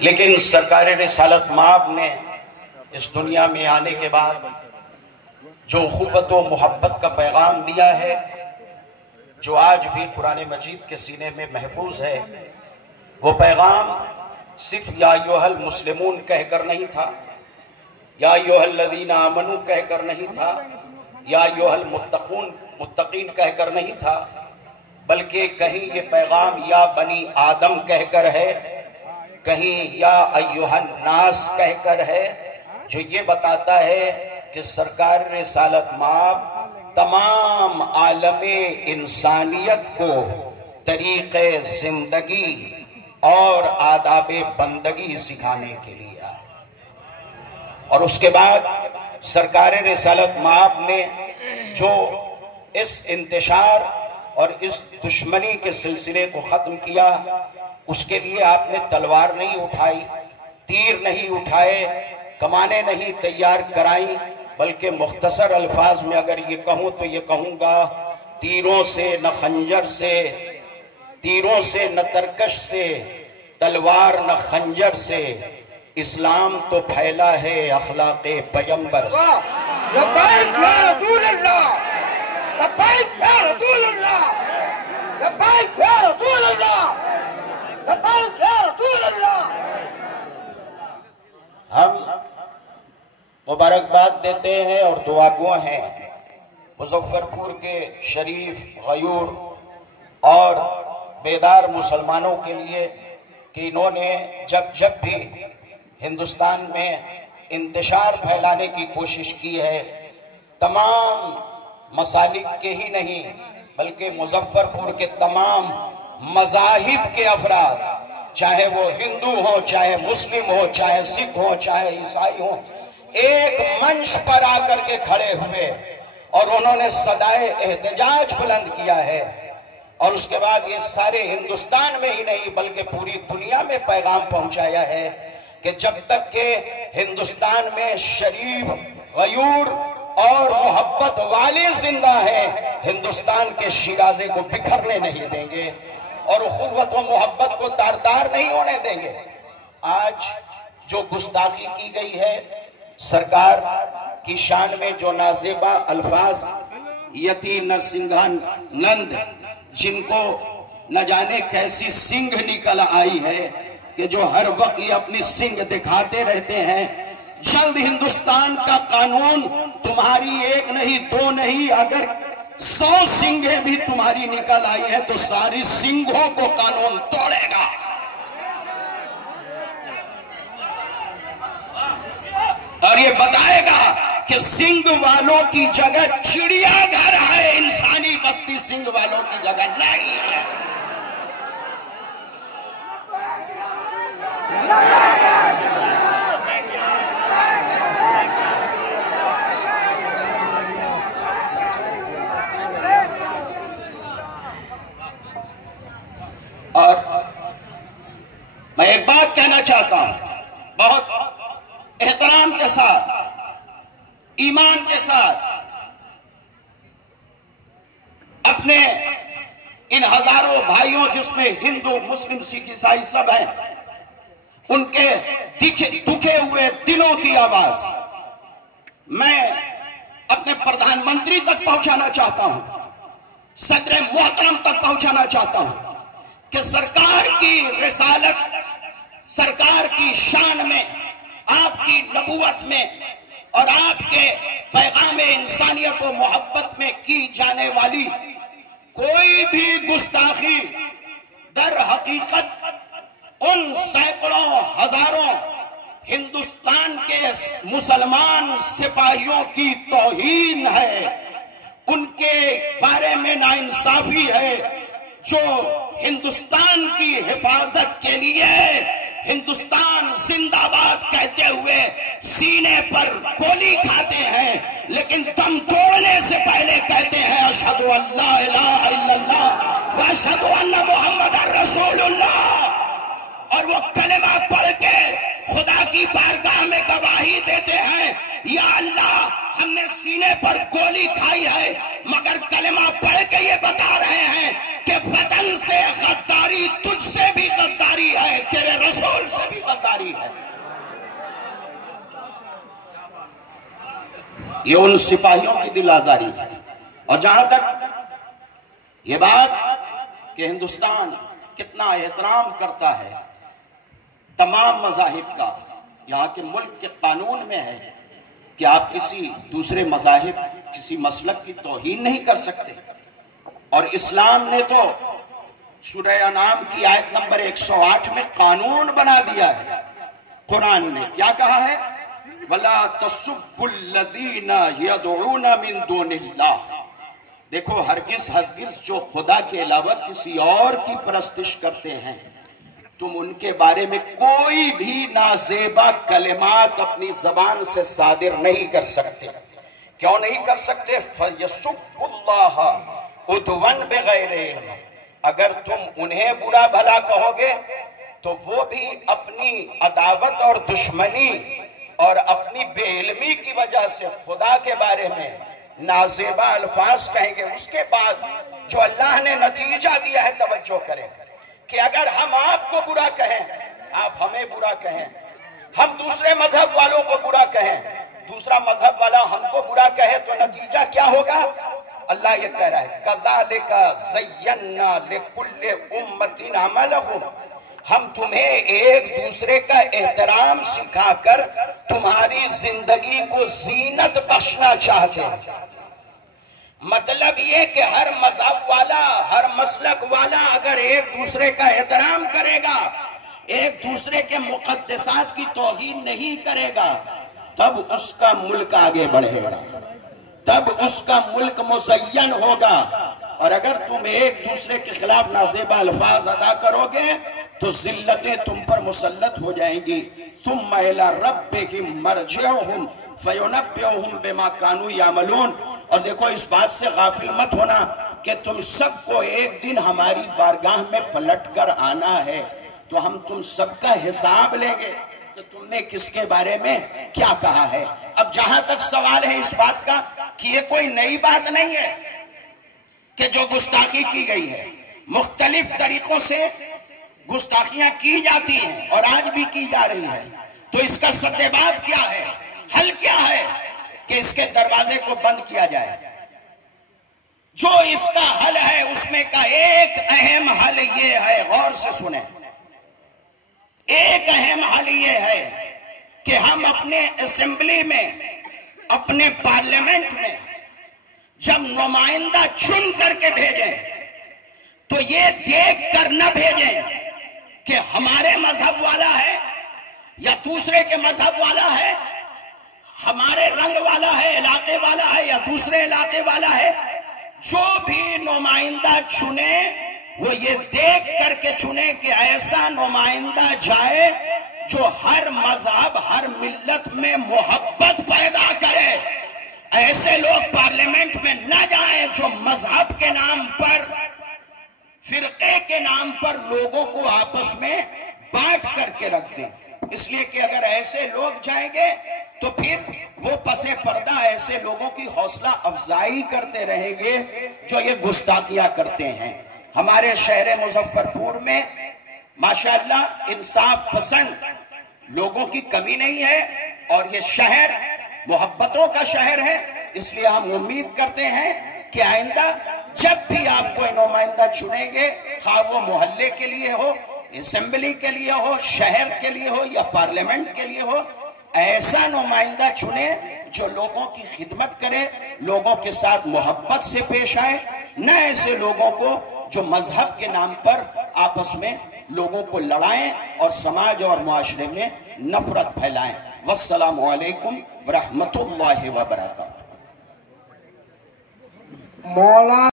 لیکن سرکار رسالت مآب نے اس دنیا میں آنے کے بعد جو اخوت و محبت کا پیغام دیا ہے، جو آج بھی قرآن مجید کے سینے میں محفوظ ہے، وہ پیغام صرف یا ایھا المسلمون کہہ کر نہیں تھا، یا ایھا الذین آمنوا کہہ کر نہیں تھا، یا ایھا المتقین کہہ کر نہیں تھا، بلکہ کہیں یہ پیغام یا بنی آدم کہہ کر ہے، کہیں یا ایھا الناس کہہ کر ہے، جو یہ بتاتا ہے کہ سرکار رسالت مآب تمام عالم انسانیت کو طریق زندگی اور آداب بندگی سکھانے کے لیے آئے۔ اور اس کے بعد سرکار رسالت مآب نے جو اس انتشار اور اس دشمنی کے سلسلے کو ختم کیا، اس کے لیے آپ نے تلوار نہیں اٹھائی، تیر نہیں اٹھائے، کمانیں نہیں تیار کرائیں، بلکہ مختصر الفاظ میں اگر یہ کہوں تو یہ کہوں گا، تیروں سے نہ خنجر سے، تیروں سے نہ ترکش سے، تلوار نہ خنجر سے، اسلام تو پھیلا ہے اخلاق پیغمبر سے۔ لبیک یا رسول اللہ، لبیک یا رسول اللہ، لبیک یا رسول اللہ، لبیک یا رسول اللہ۔ ہم مبارکباد دیتے ہیں اور دعا گو ہیں مظفرپور کے شریف، غیور اور بیدار مسلمانوں کے لیے کہ انہوں نے جب بھی ہندوستان میں انتشار پھیلانے کی کوشش کی ہے، تمام مسالک کے ہی نہیں بلکہ مظفرپور کے تمام مذاہب کے افراد، چاہے وہ ہندو ہو، چاہے مسلم ہو، چاہے سکھ ہو، چاہے عیسائی ہو، ایک منچ پر آ کر کے کھڑے ہوئے اور انہوں نے صدائے احتجاج بلند کیا ہے۔ اور اس کے بعد یہ سارے ہندوستان میں ہی نہیں بلکہ پوری دنیا میں پیغام پہنچایا ہے کہ جب تک کہ ہندوستان میں شریف، غیور اور محبت والے زندہ ہیں، ہندوستان کے شیرازے کو بکھرنے نہیں دیں گے اور اخوت و محبت کو تار نہیں ہونے دیں گے۔ آج جو گستاخی کی گئی ہے، سرکار کی شان میں جو نازیبا الفاظ یتی نرسنگھانند، جن کو نہ جانے کیسی سنگھ نکل آئی ہے کہ جو ہر وقت یہ اپنی سنگھ دکھاتے رہتے ہیں، جلد ہندوستان کا قانون تمہاری ایک نہیں دو نہیں، اگر 100 سنگھیں بھی تمہاری نکل آئی ہے تو ساری سنگھوں کو قانون توڑے گا۔ اور یہ بتائے گا کہ سنگھ والوں کی جگہ چڑیا گھر ہے، انسانی بستی سنگھ والوں کی جگہ نہیں ہے۔ اور میں ایک بات کہنا چاہتا ہوں، بہت احترام کے ساتھ، ایمان کے ساتھ، اپنے ان ہزاروں بھائیوں جس میں ہندو، مسلم، سکھ، عیسائی سب ہیں، ان کے دکھے ہوئے دلوں کی آواز میں اپنے پردھان منتری تک پہنچانا چاہتا ہوں، صدر محترم تک پہنچانا چاہتا ہوں کہ سرکار کی رسالت، سرکار کی شان میں، آپ کی نبوت میں اور آپ کے پیغام انسانیت و محبت میں کی جانے والی کوئی بھی گستاخی در حقیقت ان سینکڑوں ہزاروں ہندوستان کے مسلمان سپاہیوں کی توہین ہے، ان کے بارے میں ناانصافی ہے، جو ہندوستان کی حفاظت کے لیے ہندوستان زندہ باد کہتے ہوئے سینے پر گولی کھاتے ہیں، لیکن دم توڑنے سے پہلے کہتے ہیں اشہد ان لا الہ الا اللہ واشہد ان محمد رسول اللہ، اور وہ کلمہ پڑھ کے خدا کی بارگاہ میں گواہی دیتے ہیں، یا اللہ ہم نے سینے پر گولی کھائی ہے مگر کلمہ پڑھ کے یہ بتا رہے ہیں کہ وطن سے غداری تجھ سے بھی غداری ہے، آزاری ہے. یہ ان سپاہیوں کی دل آزاری ہے. اور جہاں تک یہ بات کہ ہندوستان کتنا احترام کرتا ہے تمام مذاہب کا، یہاں کے ملک کے قانون میں ہے کہ آپ کسی دوسرے مذاہب کسی مسلک کی توہین نہیں کر سکتے. اور اسلام نے تو سورہ انعام کی آیت نمبر 108 میں قانون بنا دیا ہے. قرآن نے کیا کہا ہے؟ وَلَا تَسُبُّوا الَّذِينَ يَدْعُونَ مِن دُونِ اللَّهِ. دیکھو ہرگز جو خدا کے علاوہ کسی اور کی پرستش کرتے ہیں تم ان کے بارے میں کوئی بھی نازیبا کلمات اپنی زبان سے صادر نہیں کر سکتے. کیوں نہیں کر سکتے؟ فَيَسُبُّ اللَّهَ عُدْوًا بِغَيْرِ عِلْمٍ. اگر تم انہیں برا بھلا کہو گے تو وہ بھی اپنی عداوت اور دشمنی اور اپنی بے علمی کی وجہ سے خدا کے بارے میں نازیبا الفاظ کہیں گے. اس کے بعد جو اللہ نے نتیجہ دیا ہے توجہ کریں کہ اگر ہم آپ کو برا کہیں، آپ ہمیں برا کہیں، ہم دوسرے مذہب والوں کو برا کہیں، دوسرا مذہب والا ہم کو برا کہے تو نتیجہ کیا ہوگا؟ اللہ یہ کہہ رہا ہے كَذَلِكَ زَيَّنَّا لِكُلِّ أُمَّةٍ عَمَلَهُمْ. ہم تمہیں ایک دوسرے کا احترام سکھا کر تمہاری زندگی کو زینت بخشنا چاہتے ہیں. مطلب یہ کہ ہر مذہب والا، ہر مسلک والا اگر ایک دوسرے کا احترام کرے گا، ایک دوسرے کے مقدسات کی توہین نہیں کرے گا، تب اس کا ملک آگے بڑھے گا، تب اس کا ملک مزین ہوگا. اور اگر تم ایک دوسرے کے خلاف نازیبا الفاظ ادا کرو گے تو ذلتیں تم پر مسلط ہو جائیں گی. ثم إلى ربهم مرجعهم فينبئهم بما كانوا يعملون. اور دیکھو اس بات سے غافل مت ہونا کہ تم سب کو ایک دن ہماری بارگاہ میں پلٹ کر آنا ہے تو ہم تم سب کا حساب لیں گے کہ تم نے کس کے بارے میں کیا کہا ہے. اب جہاں تک سوال ہے اس بات کا کہ یہ کوئی نئی بات نہیں ہے کہ جو گستاخی کی گئی ہے، مختلف طریقوں سے گستاخیاں کی جاتی ہیں اور آج بھی کی جا رہی ہیں، تو اس کا سدباب کیا ہے، حل کیا ہے کہ اس کے دروازے کو بند کیا جائے. جو اس کا حل ہے اس میں کا ایک اہم حل یہ ہے، غور سے سنیں، ایک اہم حل یہ ہے کہ ہم اپنے اسمبلی میں، اپنے پارلیمنٹ میں جب نمائندہ چن کر کے بھیجیں تو یہ دیکھ کر نہ بھیجیں کہ ہمارے مذہب والا ہے یا دوسرے کے مذہب والا ہے، ہمارے رنگ والا ہے، علاقے والا ہے یا دوسرے علاقے والا ہے. جو بھی نمائندہ چنے وہ یہ دیکھ کر کے چنے کہ ایسا نمائندہ جائے جو ہر مذہب، ہر ملت میں محبت پیدا کرے. ایسے لوگ پارلیمنٹ میں نہ جائیں جو مذہب کے نام پر، فرقے کے نام پر لوگوں کو آپس میں بانٹ کر کے رکھ دیں. اس لیے کہ اگر ایسے لوگ جائیں گے تو پھر وہ پسے پردہ ایسے لوگوں کی حوصلہ افزائی کرتے رہیں گے جو یہ گستاخیاں کرتے ہیں. ہمارے شہر مظفرپور میں ماشاءاللہ انصاف پسند لوگوں کی کمی نہیں ہے اور یہ شہر محبتوں کا شہر ہے. اس لیے ہم امید کرتے ہیں کہ آئندہ جب بھی آپ کو نمائندہ چنیں گے، خواہ وہ محلے کے لیے ہو، اسمبلی کے لیے ہو، شہر کے لیے ہو یا پارلیمنٹ کے لیے ہو، ایسا نمائندہ چنے جو لوگوں کی خدمت کرے، لوگوں کے ساتھ محبت سے پیش آئے، نہ ایسے لوگوں کو جو مذہب کے نام پر آپس میں لوگوں کو لڑائیں اور سماج اور معاشرے میں نفرت پھیلائیں. والسلام علیکم ورحمۃ اللہ وبرکاتہ. مولانا